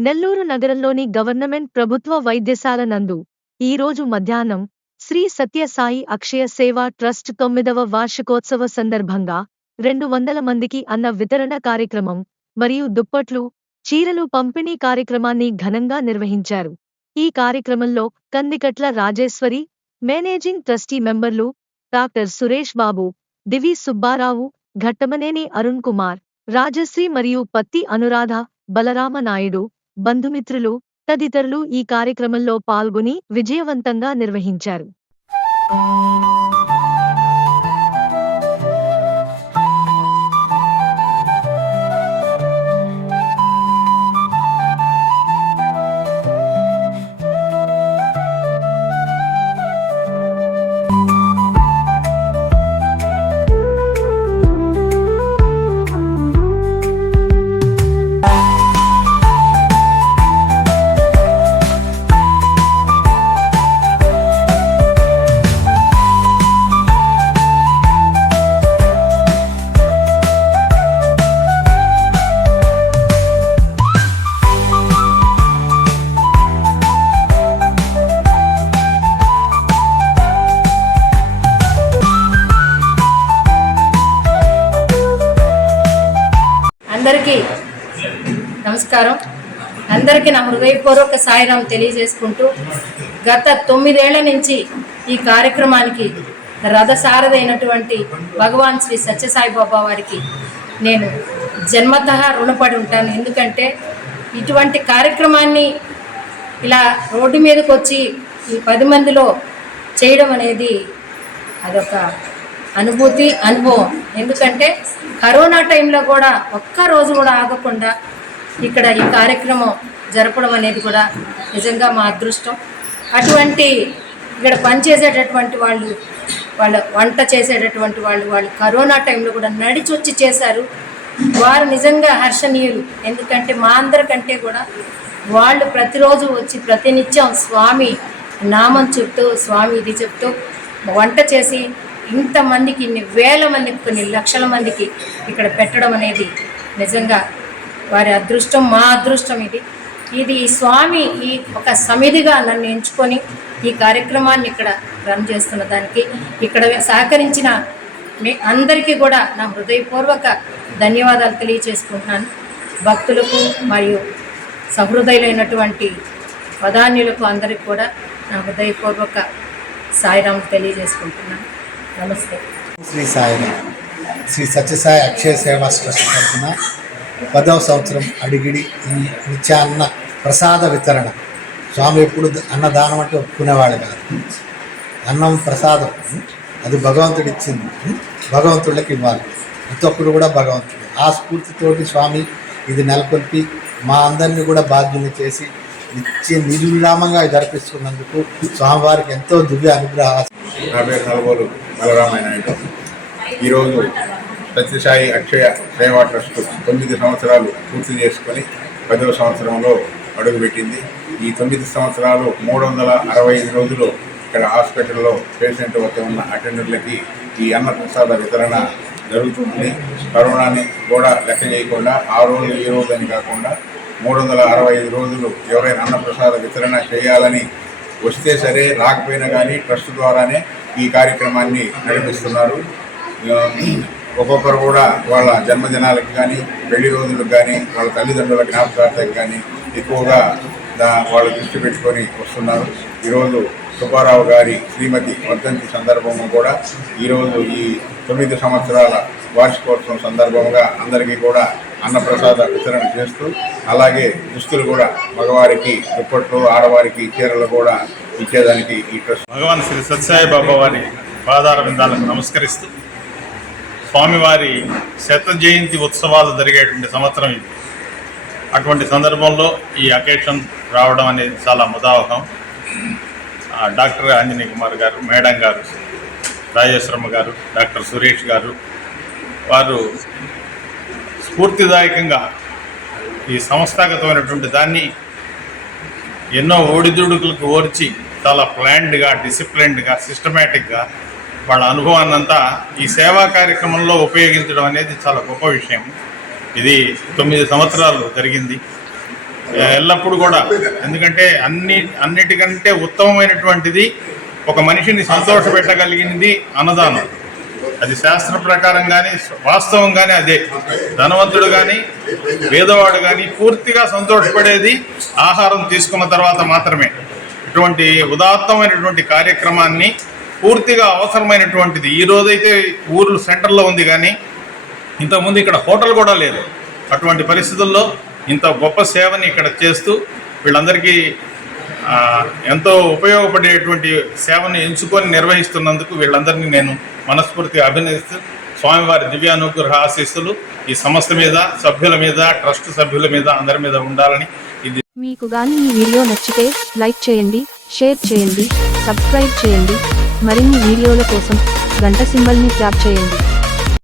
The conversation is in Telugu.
నెల్లూరు నగరంలోని గవర్నమెంట్ ప్రభుత్వ వైద్యశాల నందు ఈ రోజు మధ్యాహ్నం శ్రీ సత్యసాయి అక్షయ సేవా ట్రస్ట్ తొమ్మిదవ వార్షికోత్సవ సందర్భంగా రెండు వందల మందికి అన్న వితరణ కార్యక్రమం మరియు దుప్పట్లు చీరలు పంపిణీ కార్యక్రమాన్ని ఘనంగా నిర్వహించారు. ఈ కార్యక్రమంలో కందికట్ల రాజేశ్వరి మేనేజింగ్ ట్రస్టీ మెంబర్లు డాక్టర్ సురేష్ బాబు దివి సుబ్బారావు ఘట్టమనేని అరుణ్ కుమార్ రాజశ్రీ మరియు పత్తి అనురాధ బలరామ నాయుడు బంధుమిత్రులు తదితరులు ఈ కార్యక్రమంలో పాల్గొని విజయవంతంగా నిర్వహించారు. అందరికీ నమస్కారం. అందరికీ నా హృదయపూర్వక సాయిరాం తెలియజేసుకుంటూ గత తొమ్మిదేళ్ళ నుంచి ఈ కార్యక్రమానికి రథసారదైనటువంటి భగవాన్ శ్రీ సత్యసాయిబాబా వారికి నేను జన్మత రుణపడి ఉంటాను. ఎందుకంటే ఇటువంటి కార్యక్రమాన్ని ఇలా రోడ్డు మీదకి వచ్చి ఈ పది మందిలో చేయడం అనేది అదొక అనుభూతి అనుభవం. ఎందుకంటే కరోనా టైంలో కూడా ఒక్క రోజు కూడా ఆగకుండా ఇక్కడ ఈ కార్యక్రమం జరపడం అనేది కూడా నిజంగా మా అదృష్టం. అటువంటి ఇక్కడ పనిచేసేటటువంటి వాళ్ళు వాళ్ళ వంట చేసేటటువంటి వాళ్ళు వాళ్ళు కరోనా టైంలో కూడా నడిచి వచ్చి చేశారు. వారు నిజంగా హర్షణీయులు. ఎందుకంటే మా అందరికంటే కూడా వాళ్ళు ప్రతిరోజు వచ్చి ప్రతినిత్యం స్వామి నామం చెప్తూ స్వామి ఇది చెప్తూ వంట చేసి ఇంతమందికి ఇన్ని వేల మందికి కొన్ని లక్షల మందికి ఇక్కడ పెట్టడం అనేది నిజంగా వారి అదృష్టం మా అదృష్టం ఇది. ఇది ఈ స్వామి ఈ ఒక సమిధిగా నన్ను ఎంచుకొని ఈ కార్యక్రమాన్ని ఇక్కడ రన్ చేస్తున్న దానికి ఇక్కడ సహకరించిన మీ అందరికీ కూడా నా హృదయపూర్వక ధన్యవాదాలు తెలియచేసుకుంటున్నాను. భక్తులకు మరియు సహృదయులైనటువంటి ప్రధాన్యులకు అందరికీ కూడా నా హృదయపూర్వక సాయిరాం తెలియజేసుకుంటున్నాను. నమస్తే. శ్రీ సాయి శ్రీ సత్యసాయి అక్షయ సేవా ట్రస్ట్ తరఫున పదవ సంవత్సరం అడిగిడి ఈ నిత్యాన్న ప్రసాద వితరణ. స్వామి ఎప్పుడు అన్నదానం అంటే ఒప్పుకునేవాడు కాదు. అన్నం ప్రసాదం అది భగవంతుడు ఇచ్చింది. భగవంతుడికి ఇవ్వాలి. ప్రతి ఒక్కరు కూడా భగవంతుడు. ఆ స్ఫూర్తితోటి స్వామి ఇది నెలకొల్పి మా అందరినీ కూడా బాధ్యుని చేసి నిత్య నిర్విరామంగా జరిపిస్తున్నందుకు స్వామివారికి ఎంతో దివ్య అనుగ్రహ నా పేరు బలరామయ్య నాయుడు ఈరోజు సత్యసాయి అక్షయ సేవా ట్రస్ట్ తొమ్మిది సంవత్సరాలు పూర్తి చేసుకొని పదవ సంవత్సరంలో అడుగుపెట్టింది. ఈ తొమ్మిది సంవత్సరాలు మూడు వందల అరవై ఐదు రోజులు ఇక్కడ హాస్పిటల్లో పేషెంట్ వద్ద ఉన్న అటెండర్లకి ఈ అన్న ప్రసాద వితరణ జరుగుతుంది. కరోనాని కూడా లెక్క చేయకుండా ఆ రోజు ఈ రోజు అని కాకుండా మూడు వందల అరవై ఐదు రోజులు ఎవరైనా అన్నప్రసాద వితరణ చేయాలని వస్తే సరే రాకపోయినా కానీ ట్రస్ట్ ద్వారానే ఈ కార్యక్రమాన్ని నడిపిస్తున్నారు. ఒక్కొక్కరు కూడా వాళ్ళ జన్మదినాలకు కానీ పెళ్ళి రోజులకు కానీ వాళ్ళ తల్లిదండ్రుల జ్ఞాపకార్థకు కానీ ఎక్కువగా దా వాళ్ళు దృష్టి పెట్టుకొని వస్తున్నారు. ఈరోజు సుబ్బారావు గారి శ్రీమతి వర్ధంతి సందర్భము కూడా ఈరోజు ఈ తొమ్మిది సంవత్సరాల వార్షికోత్సవం సందర్భంగా అందరికీ కూడా అన్నప్రసాద వితరణ చేస్తూ అలాగే దుస్తులు కూడా మగవారికి దుప్పట్లు ఆడవారికి చీరలు కూడా ఇచ్చేదానికి ఈ ట్రస్ట్. భగవాన్ శ్రీ సత్యసాయి బాబా వారి పాదార బృందాలను నమస్కరిస్తూ స్వామివారి శత జయంతి ఉత్సవాలు జరిగేటువంటి సంవత్సరం ఇది. అటువంటి సందర్భంలో ఈ అకేషన్ రావడం అనేది చాలా ముదావహం. ఆ, డాక్టర్ ఆంజనేయ కుమార్ గారు మేడం గారు రాజేశ్వరమ్మ గారు డాక్టర్ సురేష్ గారు వారు స్ఫూర్తిదాయకంగా ఈ సంస్థాగతమైనటువంటి దాన్ని ఎన్నో ఓడిదుడుకులకు ఓర్చి చాలా ప్లాన్డ్గా డిసిప్లిన్డ్గా సిస్టమేటిక్గా వాళ్ళ అనుభవాన్నంతా ఈ సేవా కార్యక్రమంలో ఉపయోగించడం అనేది చాలా గొప్ప విషయం. ఇది తొమ్మిది సంవత్సరాలు జరిగింది. ఎల్లప్పుడూ కూడా ఎందుకంటే అన్ని అన్నిటికంటే ఉత్తమమైనటువంటిది ఒక మనిషిని సంతోష పెట్టగలిగింది అన్నదానం. అది శాస్త్ర ప్రకారం కానీ వాస్తవం కానీ అదే. ధనవంతుడు కానీ పేదవాడు కానీ పూర్తిగా సంతోషపడేది ఆహారం తీసుకున్న తర్వాత మాత్రమే. ఇటువంటి ఉదాత్తమైనటువంటి కార్యక్రమాన్ని పూర్తిగా అవసరమైనటువంటిది. ఈ రోజైతే ఊరు సెంటర్లో ఉంది కానీ ఇంతకుముందు ఇక్కడ హోటల్ కూడా లేదు. అటువంటి పరిస్థితుల్లో ఇంత గొప్ప సేవని ఇక్కడ చేస్తూ వీళ్ళందరికీ ఎంతో ఉపయోగపడేటువంటి సేవను ఎంచుకొని నిర్వహిస్తున్నందుకు వీళ్ళందరినీ నేను మనస్ఫూర్తిగా అభినందిస్తూ స్వామివారి దివ్యానుగ్రహ ఆశీస్సులు ఈ సంస్థ మీద సభ్యుల మీద ట్రస్ట్ సభ్యుల మీద అందరి మీద ఉండాలని ఇది మీకు గాని ఈ వీడియో నచ్చితే లైక్ చేయండి షేర్ చేయండి సబ్స్క్రైబ్ చేయండి. మరిన్ని వీడియోల కోసం గంట సింబల్ని ట్యాప్ చేయండి.